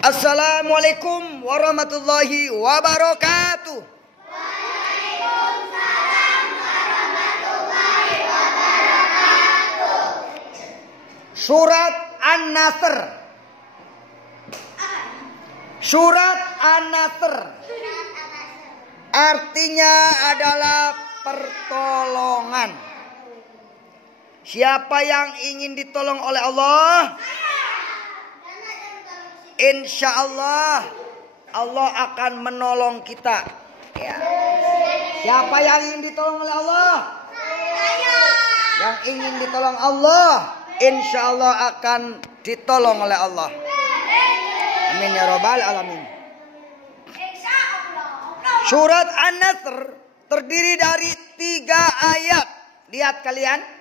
Assalamualaikum warahmatullahi wabarakatuh. Waalaikumsalam warahmatullahi wabarakatuh. Surat An-Nasr. Surat An-Nasr artinya adalah pertolongan. Siapa yang ingin ditolong oleh Allah, insya Allah Allah akan menolong kita. Ya. Siapa yang ingin ditolong oleh Allah? Yang ingin ditolong Allah, insya Allah akan ditolong oleh Allah. Amin ya rabbal alamin. Surat An-Nasr terdiri dari 3 ayat. Lihat kalian.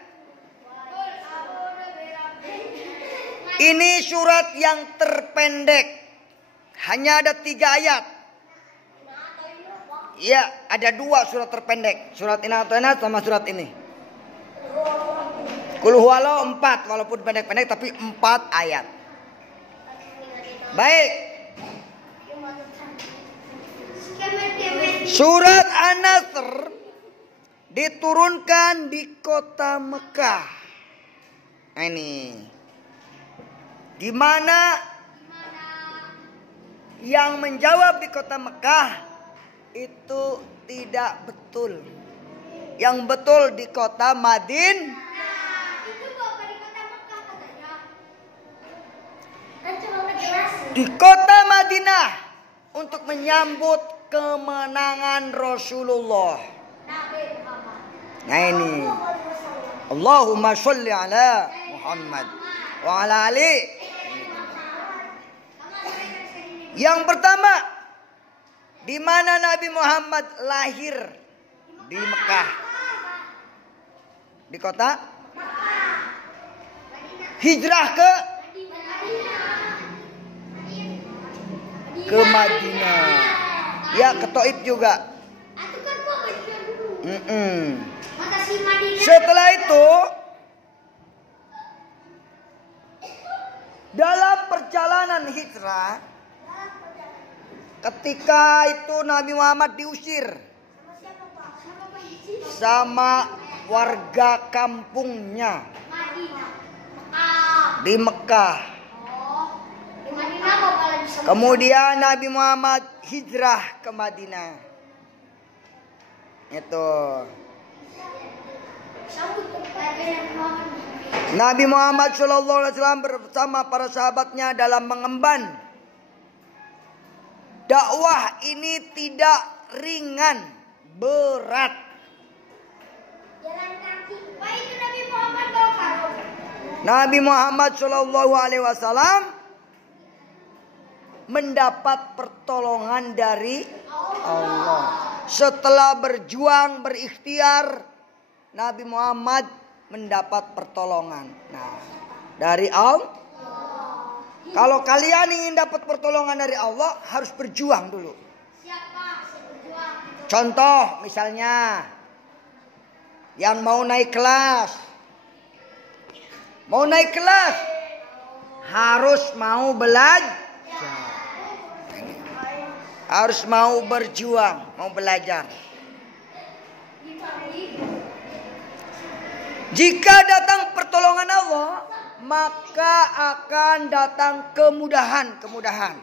Ini surat yang terpendek. Hanya ada 3 ayat. Ya, ada 2 surat terpendek. Surat Inna A'tainaka sama surat ini. Qul huwallahu 4, walaupun pendek-pendek tapi 4 ayat. Baik. Surat An-Nasr diturunkan di kota Mekah. Nah, ini. Di mana yang menjawab di kota Mekah itu tidak betul. Yang betul di kota Madinah. Di kota Madinah untuk menyambut kemenangan Rasulullah. Nah ini. Allahumma sholli ala Muhammad wa ala ali. Yang pertama, di mana Nabi Muhammad lahir? Di Mekah. Di kota? Hijrah ke Madinah. Ya, ke Taif juga. Setelah itu, dalam perjalanan hijrah, ketika itu Nabi Muhammad diusir sama warga kampungnya di Mekah. Kemudian Nabi Muhammad hijrah ke Madinah. Itu. Nabi Muhammad SAW bersama para sahabatnya dalam mengemban. Dakwah ini tidak ringan, berat. Nabi Muhammad SAW mendapat pertolongan dari Allah. Setelah berjuang, berikhtiar, Nabi Muhammad mendapat pertolongan. Nah, dari Allah. Kalau kalian ingin dapat pertolongan dari Allah, harus berjuang dulu. Contoh misalnya, yang mau naik kelas. Mau naik kelas, harus mau belajar. Harus mau berjuang, mau belajar. Jika datang pertolongan Allah, maka akan datang kemudahan.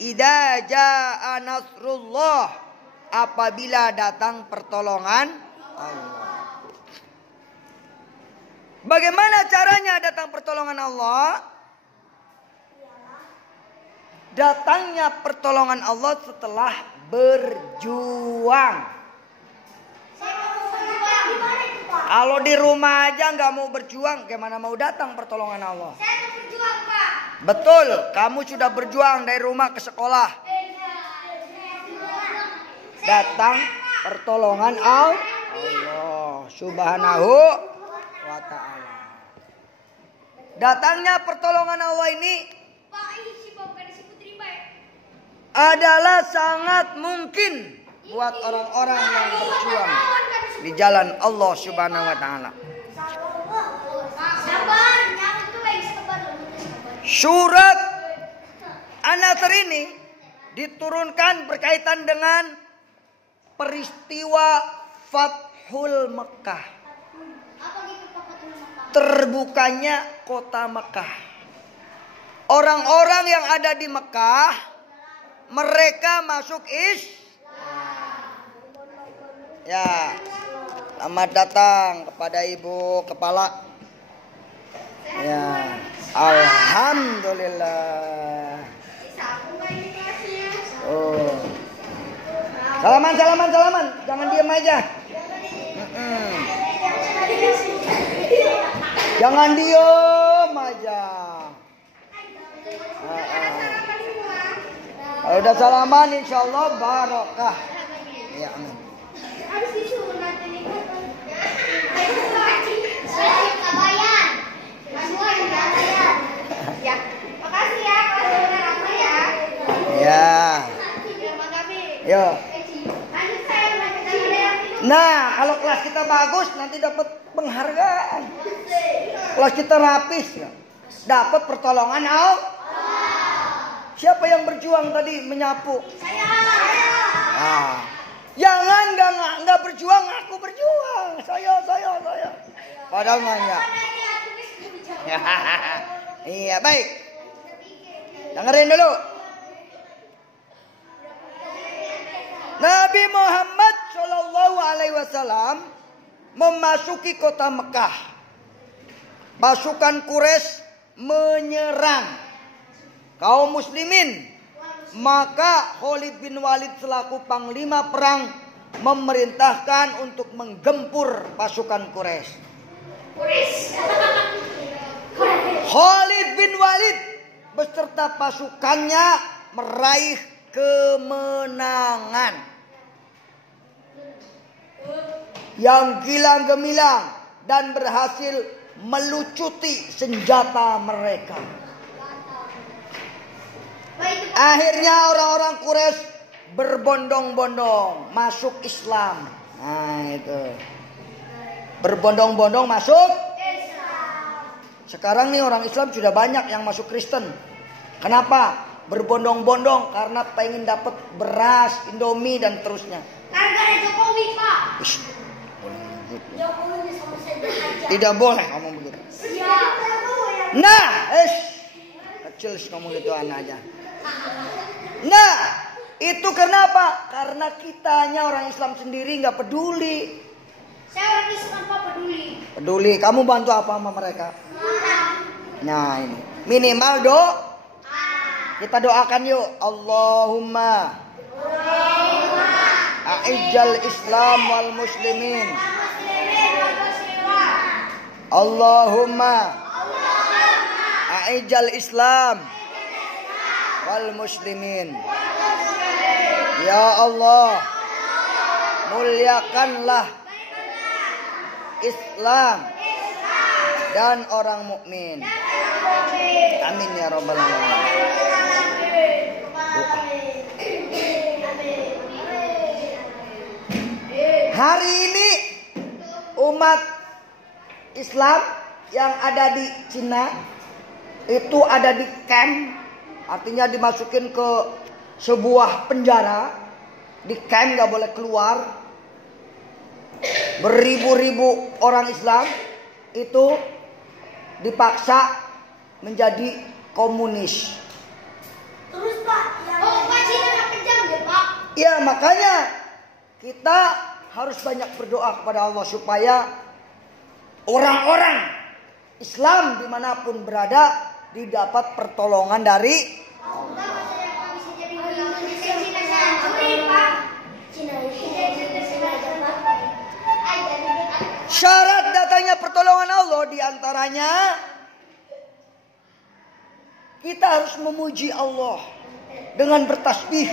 Idza jaa nasrullah, apabila datang pertolongan Allah. Bagaimana caranya datang pertolongan Allah? Datangnya pertolongan Allah setelah berjuang. Kalau di rumah aja nggak mau berjuang, gimana mau datang pertolongan Allah? Saya mau berjuang, Pak. Betul, kamu sudah berjuang dari rumah ke sekolah. Datang pertolongan Allah Subhanahu wa ta'ala. Datangnya pertolongan Allah ini adalah sangat mungkin buat orang-orang yang berjuang di jalan Allah Subhanahu wa ta'ala. Surat An-Nasr ini diturunkan berkaitan dengan peristiwa Fathul Mekah. Terbukanya kota Mekah. Orang-orang yang ada di Mekah, mereka masuk Ya, selamat datang kepada Ibu Kepala. Ya, alhamdulillah. Oh, salaman. Jangan diam aja. Jangan diam aja. Kalau udah salaman, insya Allah barokah. Ya, amin. Ya, makasih ya kalau aku ya. Ya. Yo. Nah, kalau kelas kita bagus nanti dapat penghargaan. Kelas kita rapih, ya, dapat pertolongan Allah. Siapa yang berjuang tadi menyapu? Saya. Ah. Jangan nggak berjuang, aku berjuang. Saya. Padahal nanya. Iya, baik. Dengerin dulu. Nabi Muhammad Shallallahu Alaihi Wasallam memasuki kota Mekah. Pasukan Quraisy menyerang kaum muslimin. Maka Khalid bin Walid selaku panglima perang memerintahkan untuk menggempur pasukan Quraisy. Khalid bin Walid beserta pasukannya meraih kemenangan yang gilang gemilang dan berhasil melucuti senjata mereka. Akhirnya orang-orang Quraisy berbondong-bondong masuk Islam. Nah, itu. Berbondong-bondong masuk Islam. Sekarang nih orang Islam sudah banyak yang masuk Kristen. Kenapa? Berbondong-bondong karena pengen dapat beras, Indomie dan terusnya. Gara-gara Jokowi, Pak. Tidak boleh ngomong begitu. Nah, kecil ngomong gitu anaknya. Nah, itu kenapa? Karena kitanya orang Islam sendiri nggak peduli. Saya orang Islam, Pak, peduli. Peduli. Kamu bantu apa sama mereka? Nah, ini minimal doa. Kita doakan yuk. Allahumma a'izzal Islam wal muslimin. Allahumma a'izzal Islam wal muslimin. Ya Allah, muliakanlah Islam dan orang mukmin. Amin ya rabbal alamin. Hari ini umat Islam yang ada di Cina itu ada di camp, artinya dimasukin ke sebuah penjara. Di camp gak boleh keluar. Beribu-ribu orang Islam itu dipaksa menjadi komunis. Terus Pak, Pak Cina kejam ya Pak? Ya, makanya kita harus banyak berdoa kepada Allah supaya orang-orang Islam dimanapun berada didapat pertolongan dari Allah. Syarat datangnya pertolongan Allah diantaranya kita harus memuji Allah dengan bertasbih.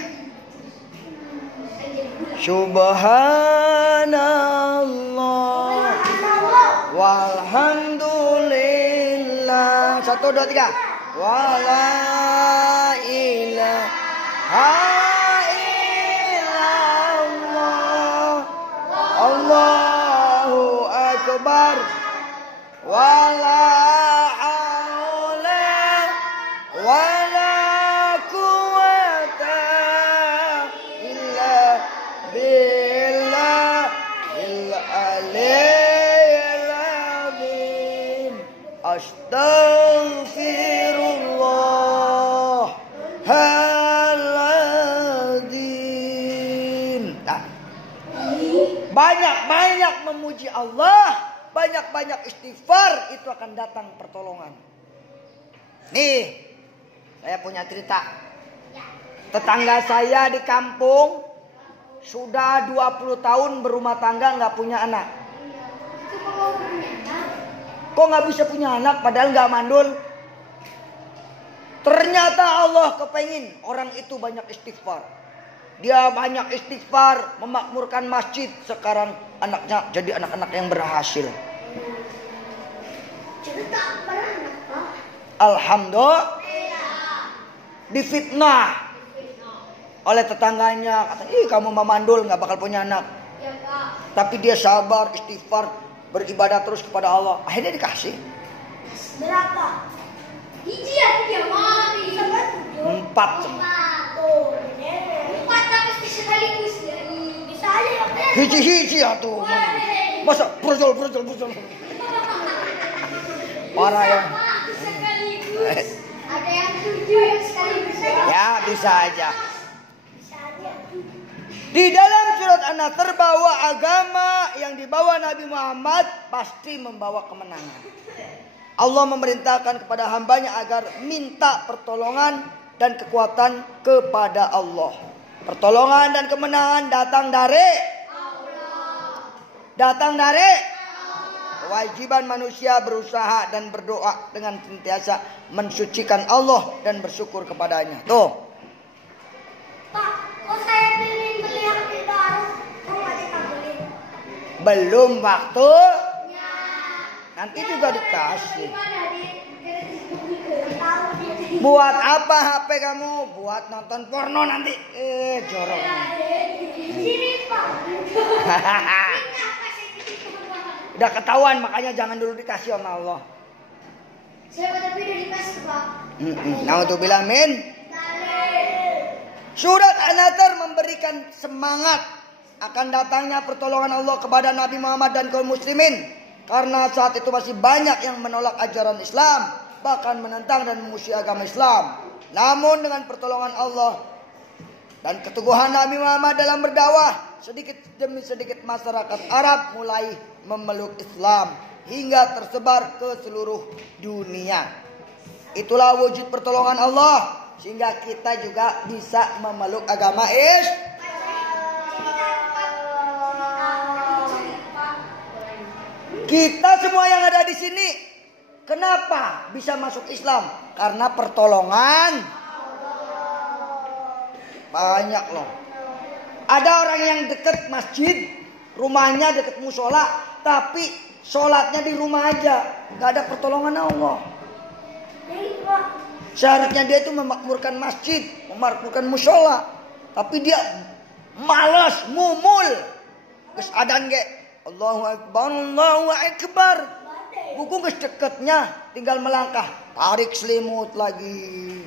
Subhanallah walhamdulillah. 1, 2, 3. Wala ilaha illallah. Allahu akbar. Wala haula wala quwwata banyak-banyak memuji Allah, banyak-banyak istighfar, itu akan datang pertolongan. Nih, saya punya cerita. Tetangga saya di kampung sudah 20 tahun berumah tangga nggak punya anak. Kok nggak bisa punya anak padahal nggak mandul? Ternyata Allah kepengin orang itu banyak istighfar. Dia banyak istighfar, memakmurkan masjid. Sekarang anaknya jadi anak-anak yang berhasil. Alhamdulillah. Difitnah oleh tetangganya, kata, ih kamu memandul nggak bakal punya anak. Tapi dia sabar, istighfar, beribadah terus kepada Allah. Akhirnya dikasih. Berapa? Hiji ya dia mati. 4. 4 tapi sekaligus bisa aja. Hiji ya tuh. Masa brojol. Parah ya. Ada yang 7 yang sekaligus. Ya bisa aja. Di dalam surat An-Nasr bahwa agama yang dibawa Nabi Muhammad pasti membawa kemenangan. Allah memerintahkan kepada hambanya agar minta pertolongan dan kekuatan kepada Allah. Pertolongan dan kemenangan datang dari Allah. Datang dari kewajiban manusia berusaha dan berdoa dengan senantiasa mensucikan Allah dan bersyukur kepadanya. Tuh. Pak, kok saya pilih beli HP baru? Kok nggak dikabulin? Belum waktu. Ya. Nanti juga dikasih. Gimana tahu dia. Buat apa HP kamu? Buat nonton porno nanti. Jorok. Sini Pak. Udah ketahuan, makanya jangan dulu dikasih sama Allah. Saya tapi udah dikasih Pak. Naudzubillah min. Surat An-Nasr memberikan semangat akan datangnya pertolongan Allah kepada Nabi Muhammad dan kaum muslimin. Karena saat itu masih banyak yang menolak ajaran Islam, bahkan menentang dan memusuhi agama Islam. Namun dengan pertolongan Allah dan keteguhan Nabi Muhammad dalam berdakwah, sedikit demi sedikit masyarakat Arab mulai memeluk Islam hingga tersebar ke seluruh dunia. Itulah wujud pertolongan Allah sehingga kita juga bisa memeluk agama Islam. Kita semua yang ada di sini, kenapa bisa masuk Islam? Karena pertolongan banyak loh. Ada orang yang dekat masjid, rumahnya dekat musola, tapi sholatnya di rumah aja, gak ada pertolongan Allah. Seharusnya dia itu memakmurkan masjid, memakmurkan musola, tapi dia malas, mumul. Terus adan ge, Allahu Akbar, Allahu Akbar. Buku geus deketnya, tinggal melangkah, tarik selimut lagi.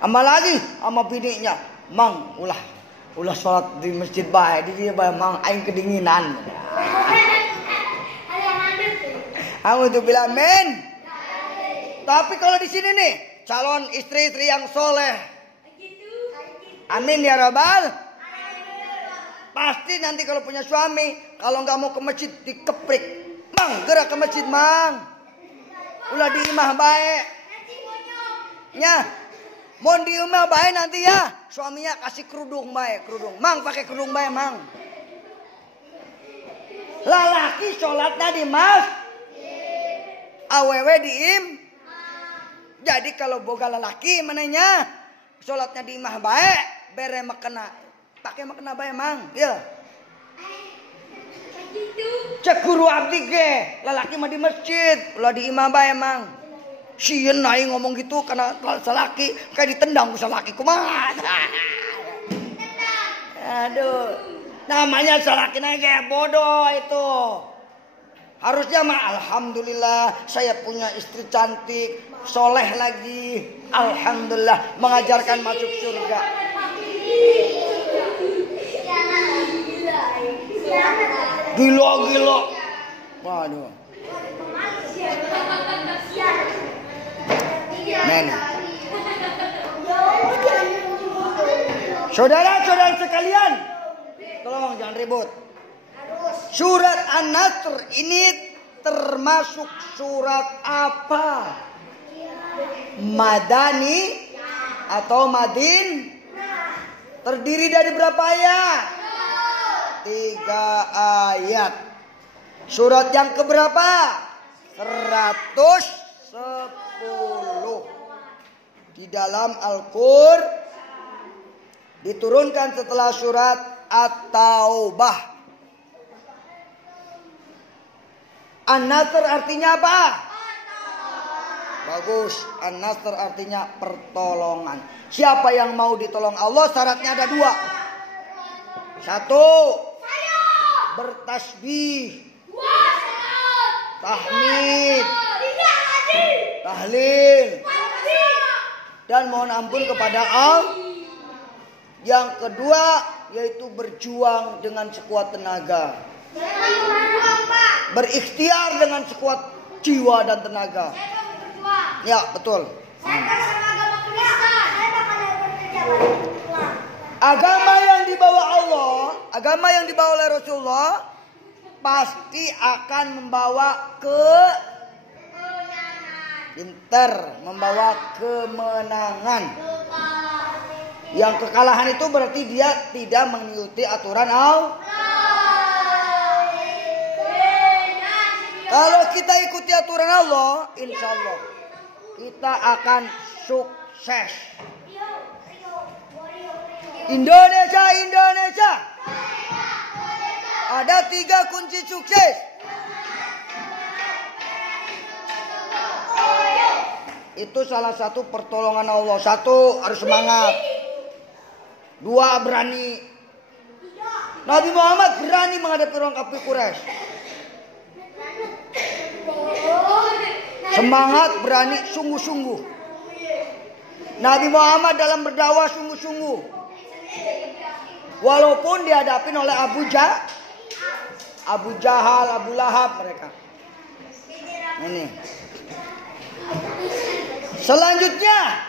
Sama lagi sama bininya, Mang, ulah sholat di masjid bae, di dia bae Mang aing kedinginan. Alhamdulillah men. Tapi kalau di sini nih, calon istri-istri yang soleh. Amin ya rabbal. Pasti nanti kalau punya suami, kalau nggak mau ke masjid dikeprik. Mang, gerak ke masjid, Mang. Ulah di imah baik. Nya, mau di imah baik nanti ya. Suaminya kasih kerudung baik, kerudung. Mang pakai kerudung baik, Mang. Lalaki sholatnya di mas. Awewe di im. Jadi kalau boga lalaki mananya sholatnya di imah baik, bere makena. Pakai makna bae Mang, ya. Cek guru abdi ge, lalaki mah di masjid, ulah di imah bae Mang. Sieun aing ngomong gitu karena salaki kayak ditendang ku salaki kumaha. Aduh. Namanya salaki ge bodoh itu. Harusnya mah alhamdulillah saya punya istri cantik, soleh lagi. Alhamdulillah mengajarkan masuk surga. Gila. Waduh. Men. Saudara-saudara sekalian, tolong jangan ribut. Surat An-Nasr ini termasuk surat apa? Madani atau Madin? Terdiri dari berapa ayat? 3 ayat. Surat yang keberapa? 110. Di dalam Al-Qur'an diturunkan setelah surat At-Taubah. An-Nasr artinya apa? Bagus. An-Nasr artinya pertolongan. Siapa yang mau ditolong Allah, syaratnya ada 2. 1, bertasbih, tahmid, tahlil, dan mohon ampun kepada Allah. Yang kedua yaitu berjuang dengan sekuat tenaga. Berikhtiar dengan sekuat jiwa dan tenaga. Ya, betul. Agama yang dibawa Allah, agama yang dibawa oleh Rasulullah pasti akan membawa membawa kemenangan. Yang kekalahan itu berarti dia tidak mengikuti aturan Allah. Kalau kita ikuti aturan Allah, insya Allah kita akan sukses. Indonesia, Indonesia. Ada 3 kunci sukses. Itu salah satu pertolongan Allah. 1, harus semangat. 2, berani. Nabi Muhammad berani menghadapi orang kafir Quraisy. Semangat, berani, sungguh-sungguh. Nabi Muhammad dalam berdakwah sungguh-sungguh. Walaupun dihadapi oleh Abu Jahal, Abu Lahab mereka. Ini. Selanjutnya,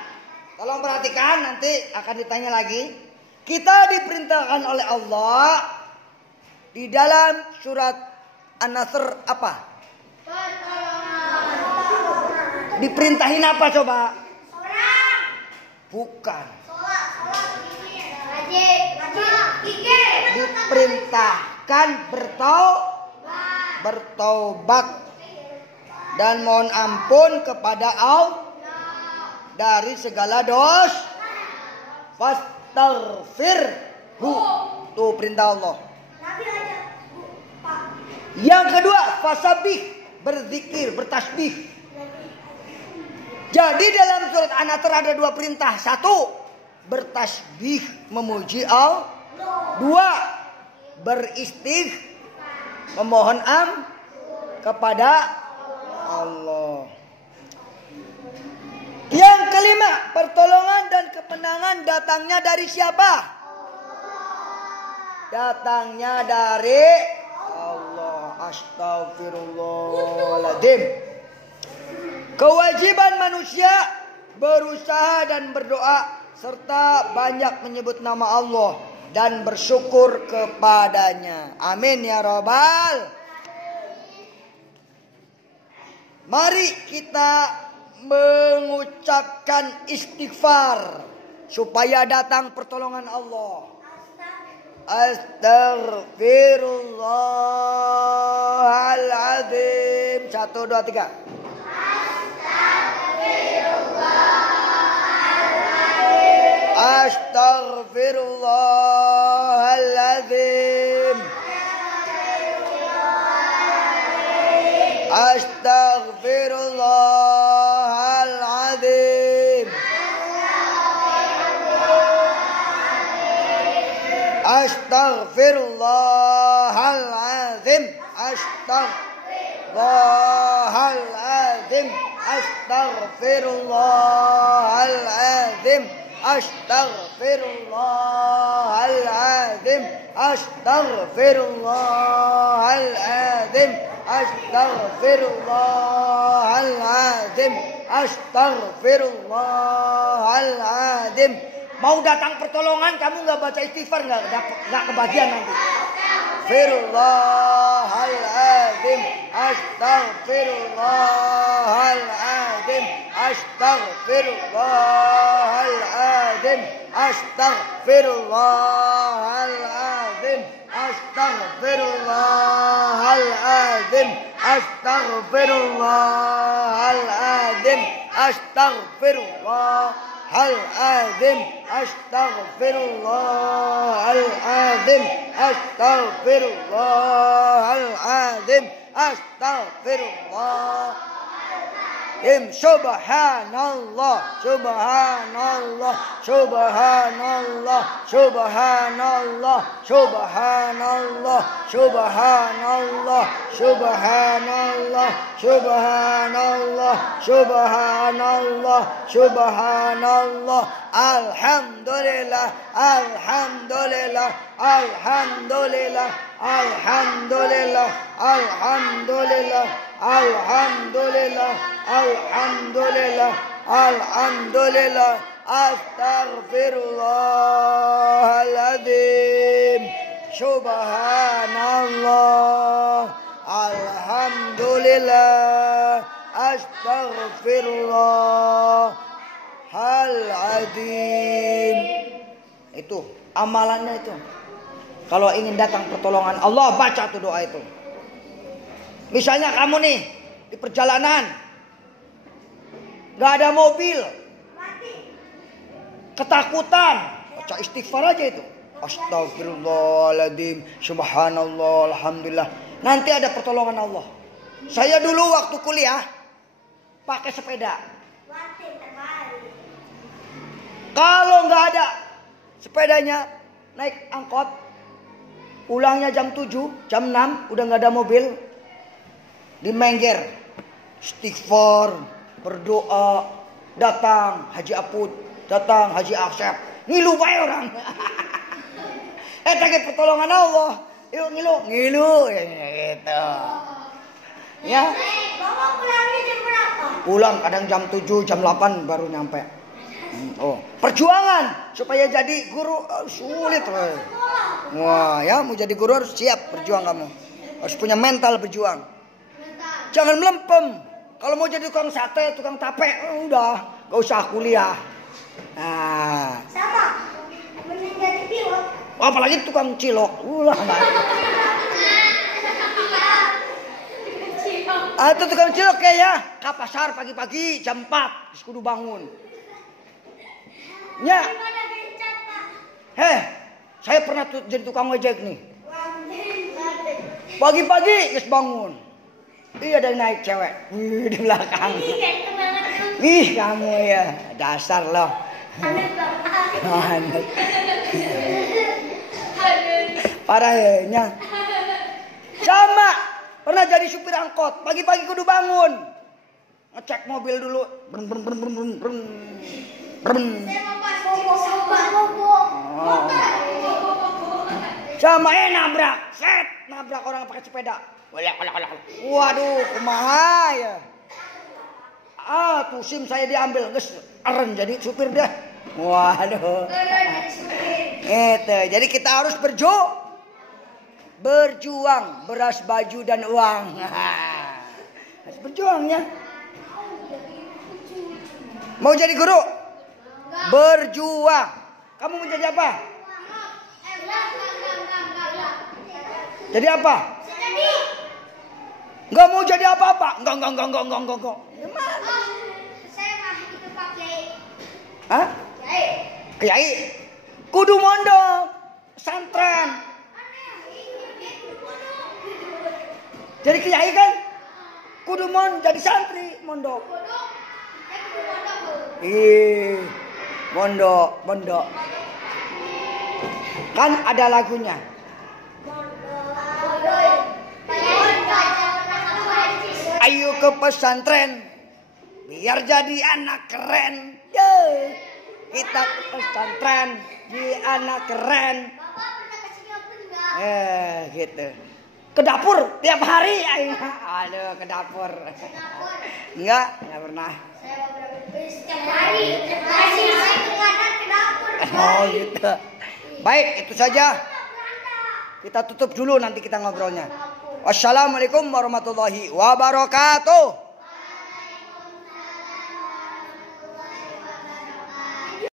tolong perhatikan, nanti akan ditanya lagi. Kita diperintahkan oleh Allah di dalam surat An-Nasr apa? Diperintahin apa coba? Bukan. Diperintahkan bertaubat dan mohon ampun kepada Allah dari segala dosa. Fastaghfirhu. Tuh perintah Allah. Yang kedua, fasabih, berzikir, bertasbih. Jadi dalam surat An-Nasr ada 2 perintah. 1, bertasbih, memuji Allah. 2, memohon kepada Allah. Yang kelima, pertolongan dan kemenangan datangnya dari siapa? Datangnya dari Allah. Astagfirullahaladzim. Kewajiban manusia berusaha dan berdoa serta banyak menyebut nama Allah dan bersyukur kepadanya. Amin ya Rabbal. Mari kita mengucapkan istighfar supaya datang pertolongan Allah. Astaghfirullahaladzim. 1, 2, 3. Astaghfirullahaladzim. Astaghfirullahaladzim. Astaghfirullahaladzim. Astaghfirullahaladzim. Astaghfirullahaladzim. Astaghfirullahaladzim. Astaghfirullahaladzim. Astaghfirullahaladzim. Astaghfirullahaladzim. Mau datang pertolongan kamu nggak baca istighfar nggak kebagian nanti. Astaghfirullahaladzim. Astaghfirullahaladzim. Astaghfirullahaladzim. Astaghfirullahaladzim. Astaghfirullahaladzim. Astaghfirullahaladzim. Astaghfirullahaladzim. Astaghfirullahaladzim. Astaghfirullahaladzim. Astaghfirullah. Subhanallah, subhanallah, subhanallah, subhanallah, subhanallah, subhanallah, subhanallah, subhanallah, subhanallah, subhanallah. Alhamdulillah, alhamdulillah, alhamdulillah, alhamdulillah, alhamdulillah, alhamdulillah, alhamdulillah, alhamdulillah. Astaghfirullahaladzim. Subhanallah, alhamdulillah, astaghfirullahaladzim. Itu amalannya itu. Kalau ingin datang pertolongan Allah, baca tuh doa itu. Misalnya kamu nih di perjalanan, gak ada mobil, ketakutan, baca istighfar aja itu. Astagfirullahaladzim, subhanallah, alhamdulillah. Nanti ada pertolongan Allah. Saya dulu waktu kuliah pakai sepeda. Kalau gak ada sepedanya, naik angkot, pulangnya jam 7, jam 6, udah gak ada mobil. Di Mengger, istighfar, berdoa, datang Haji Apud, datang Haji Aksep, ngilu bae orang. Tadi pertolongan Allah, yuk ngilu, gitu. Ya. Bapak pulangnya jam berapa? Pulang kadang jam 7, jam 8 baru nyampe. Oh, perjuangan supaya jadi guru sulit. Wah, ya mau jadi guru harus siap berjuang kamu. Harus punya mental berjuang. Jangan melempem. Kalau mau jadi tukang sate, tukang tape, udah, gak usah kuliah. Nah, Sama. Mending jadi pilot. apalagi tukang cilok. Itu tukang cilok kayak ya, ke pasar pagi-pagi jam 4, terus kudu bangun. Ya. Saya pernah jadi tukang ojek nih. Pagi-pagi terus bangun. Iya, ada naik cewek di belakang. Ih, kamu ya, dasar loh. Parahnya. Sama, pernah jadi supir angkot. Pagi-pagi kudu bangun, ngecek mobil dulu. Breng breng breng breng breng breng. Sama nabrak, nabrak orang pakai sepeda. Waduh, kumaha ya. Tuh SIM saya diambil, geus eren jadi supir dah. Waduh. Itu, jadi kita harus berjuang, beras, baju dan uang. Harus berjuang ya. Mau jadi guru? Berjuang. Kamu mau jadi apa? Jadi apa? Enggak mau jadi apa-apa. Enggak. Gimana? Saya mah itu Pak Kiai. Hah? Kiai. Kudu mondok, pesantren. Jadi kiai kan? Kudu jadi santri, mondok. Mondok. Kan ada lagunya. Ayo ke pesantren, biar jadi anak keren. Kita ke pesantren, jadi anak keren. Gitu. Ke dapur tiap hari. Aduh, ke dapur. Enggak pernah. Setiap hari. Saya ke dapur. Oh gitu. Baik, itu saja. Kita tutup dulu nanti kita ngobrolnya. Wassalamualaikum warahmatullahi wabarakatuh.